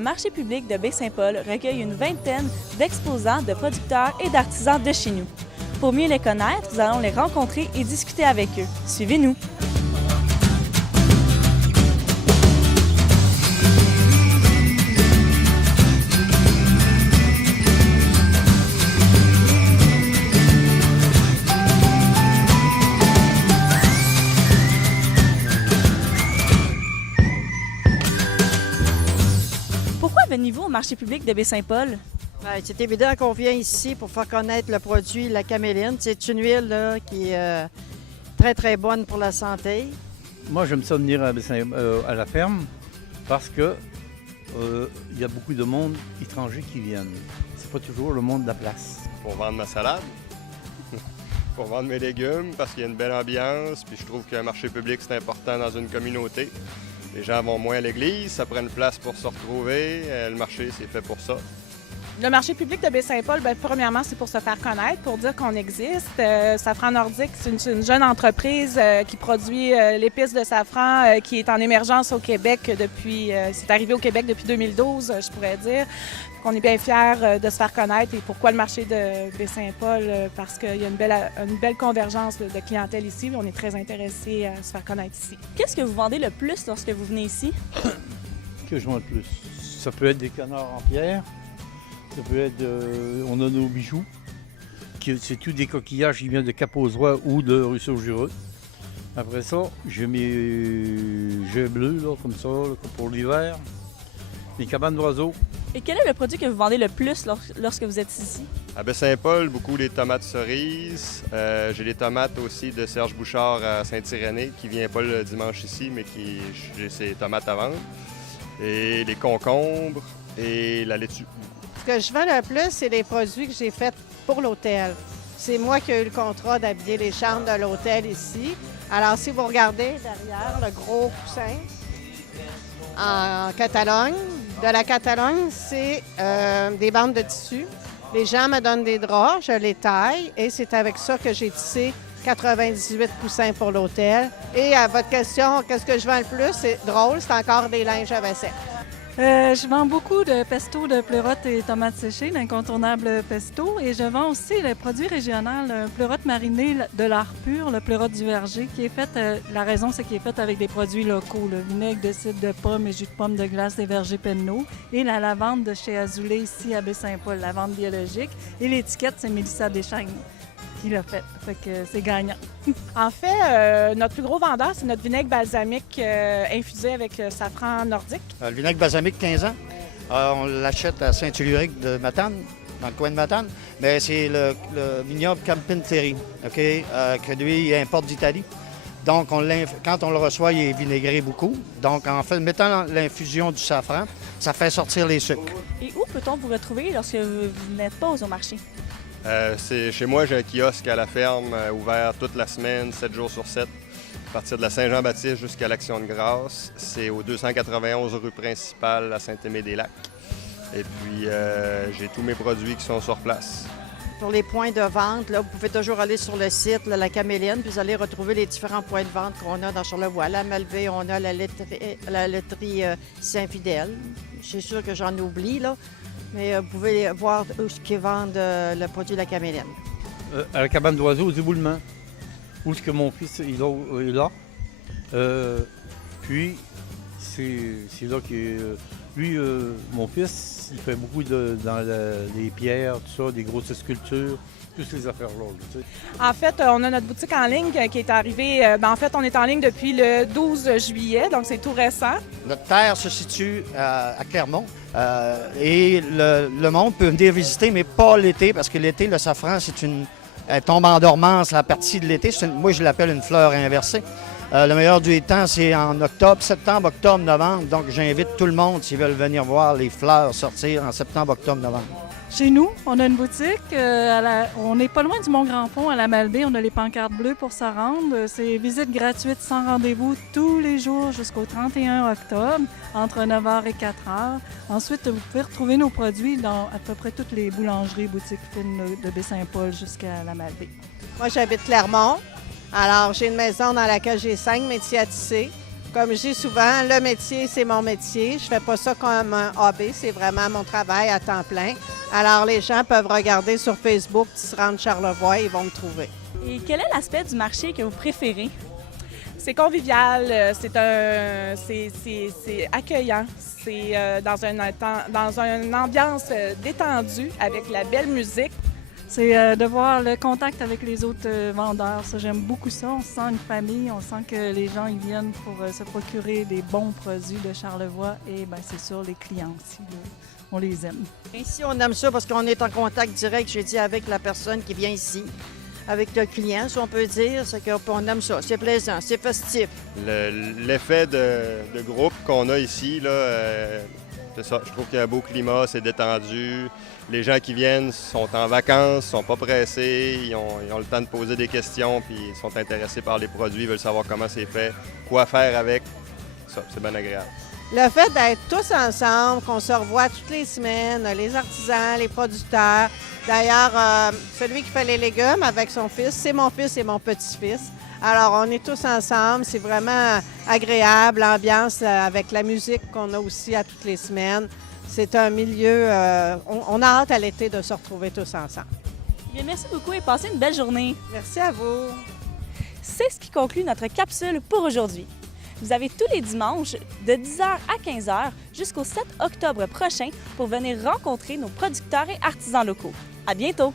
Le marché public de Baie-Saint-Paul recueille une vingtaine d'exposants, de producteurs et d'artisans de chez nous. Pour mieux les connaître, nous allons les rencontrer et discuter avec eux. Suivez-nous! Pourquoi venez-vous au marché public de Baie-Saint-Paul? Bien, c'est évident qu'on vient ici pour faire connaître le produit, la caméline. C'est une huile là, qui est très, très bonne pour la santé. Moi, j'aime ça venir à la ferme parce que y a beaucoup de monde étranger qui viennent. C'est pas toujours le monde de la place. Pour vendre ma salade, pour vendre mes légumes, parce qu'il y a une belle ambiance. Puis je trouve qu'un marché public, c'est important dans une communauté. Les gens vont moins à l'église, ça prend une place pour se retrouver. Le marché, c'est fait pour ça. Le marché public de Baie-Saint-Paul, premièrement, c'est pour se faire connaître, pour dire qu'on existe. Safran Nordique, c'est une jeune entreprise qui produit l'épice de safran qui est en émergence au Québec depuis... c'est arrivé au Québec depuis 2012, je pourrais dire. On est bien fiers de se faire connaître. Et pourquoi le marché de Baie-Saint-Paul? Parce qu'il y a une belle convergence de clientèle ici. On est très intéressés à se faire connaître ici. Qu'est-ce que vous vendez le plus lorsque vous venez ici? Que je vends le plus? Ça peut être des canards en pierre. Ça peut être, on a nos bijoux, c'est tout des coquillages qui viennent de Cap-aux-Oies ou de Ruisseau-Gireux. Après ça, j'ai mes jets bleus, là, comme ça, là, pour l'hiver. Les cabanes d'oiseaux. Et quel est le produit que vous vendez le plus lorsque vous êtes ici? À Baie-Saint-Paul, beaucoup les tomates cerises. J'ai les tomates aussi de Serge Bouchard à Saint-Irénée, qui vient pas le dimanche ici, mais j'ai ses tomates à vendre. Et les concombres et la laitue. Ce que je vends le plus, c'est les produits que j'ai faits pour l'hôtel. C'est moi qui ai eu le contrat d'habiller les chambres de l'hôtel ici. Alors, si vous regardez derrière, le gros coussin en Catalogne, de la Catalogne, c'est des bandes de tissu. Les gens me donnent des draps, je les taille et c'est avec ça que j'ai tissé 98 coussins pour l'hôtel. Et à votre question, qu'est-ce que je vends le plus? C'est drôle, c'est encore des linges à vaisselle. Je vends beaucoup de pesto de pleurotes et tomates séchées, l'incontournable pesto. Et je vends aussi le produit régional, pleurote marinée de l'art pur, le pleurote du verger, qui est fait, la raison c'est qu'il est fait avec des produits locaux, le vinaigre de cidre de pomme et jus de pomme de glace des vergers Penneau, et la lavande de chez Azoulay ici à Baie-Saint-Paul, lavande biologique. Et l'étiquette, c'est Mélissa Deschaines qui l'a fait. Fait que c'est gagnant. En fait, notre plus gros vendeur, c'est notre vinaigre balsamique infusé avec safran nordique. Le vinaigre balsamique, 15 ans. On l'achète à Saint-Ulric de Matane, dans le coin de Matane. Mais c'est le vignoble Campin-Terry, OK, que lui, il importe d'Italie. Donc, quand on le reçoit, il est vinaigré beaucoup. Donc, en fait, mettant l'infusion du safran, ça fait sortir les sucres. Et où peut-on vous retrouver lorsque vous n'êtes pas au marché? Chez moi, j'ai un kiosque à la ferme ouvert toute la semaine, 7 jours sur 7, à partir de la Saint-Jean-Baptiste jusqu'à l'Action de grâce. C'est au 291 rue principale à Saint-Aimé-des-Lacs. Et puis, j'ai tous mes produits qui sont sur place. Pour les points de vente, là, vous pouvez toujours aller sur le site, là, la Caméline, puis vous allez retrouver les différents points de vente qu'on a dans Charlevoix. À la Malbaie, on a la laiterie Saint-Fidèle. C'est sûr que j'en oublie, là. Mais vous pouvez voir où ils vendent le produit de la caméline. À la cabane d'oiseaux, aux éboulements, où est-ce que mon fils est là. Puis, c'est là que... lui, mon fils, il fait beaucoup dans les pierres, tout ça, des grosses sculptures, toutes ces affaires-là. Tu sais. En fait, on a notre boutique en ligne qui est arrivée... en fait, on est en ligne depuis le 12 juillet, donc c'est tout récent. Notre terre se situe à Clermont et le monde peut venir visiter, mais pas l'été, parce que l'été, le safran, elle tombe en dormance à la partie de l'été. Moi, je l'appelle une fleur inversée. Le meilleur du temps, c'est en octobre, septembre, octobre, novembre. Donc, j'invite tout le monde, s'ils veulent venir voir les fleurs sortir en septembre, octobre, novembre. Chez nous, on a une boutique. On n'est pas loin du Mont-Grand-Fond, à la Malbaie. On a les pancartes bleues pour se rendre. C'est visite gratuite sans rendez-vous tous les jours jusqu'au 31 octobre, entre 9h et 4h. Ensuite, vous pouvez retrouver nos produits dans à peu près toutes les boulangeries, boutiques fines de Baie-Saint-Paul jusqu'à la Malbaie. Moi, j'habite Clermont. Alors, j'ai une maison dans laquelle j'ai 5 métiers à tisser. Comme je dis souvent, le métier, c'est mon métier. Je fais pas ça comme un hobby, c'est vraiment mon travail à temps plein. Alors, les gens peuvent regarder sur Facebook, ils se rendent Charlevoix, ils vont me trouver. Et quel est l'aspect du marché que vous préférez? C'est convivial, c'est accueillant, c'est dans une ambiance détendue avec la belle musique. C'est de voir le contact avec les autres vendeurs. Ça, j'aime beaucoup ça. On se sent une famille, on sent que les gens ils viennent pour se procurer des bons produits de Charlevoix et bien, c'est sûr, les clients aussi, là, on les aime. Ici, on aime ça parce qu'on est en contact direct, j'ai dit, avec la personne qui vient ici, avec le client, si on peut dire. C'est qu'on aime ça. C'est plaisant, c'est festif. L'effet de groupe qu'on a ici, là, c'est ça. Je trouve qu'il y a un beau climat, c'est détendu. Les gens qui viennent sont en vacances, sont pas pressés, ils ont le temps de poser des questions, puis ils sont intéressés par les produits, veulent savoir comment c'est fait, quoi faire avec. Ça, c'est bien agréable. Le fait d'être tous ensemble, qu'on se revoit toutes les semaines, les artisans, les producteurs. D'ailleurs, celui qui fait les légumes avec son fils, c'est mon fils et mon petit-fils. Alors, on est tous ensemble, c'est vraiment agréable, l'ambiance avec la musique qu'on a aussi à toutes les semaines. C'est un milieu, on a hâte à l'été de se retrouver tous ensemble. Bien, merci beaucoup et passez une belle journée. Merci à vous. C'est ce qui conclut notre capsule pour aujourd'hui. Vous avez tous les dimanches de 10h à 15h jusqu'au 7 octobre prochain pour venir rencontrer nos producteurs et artisans locaux. À bientôt!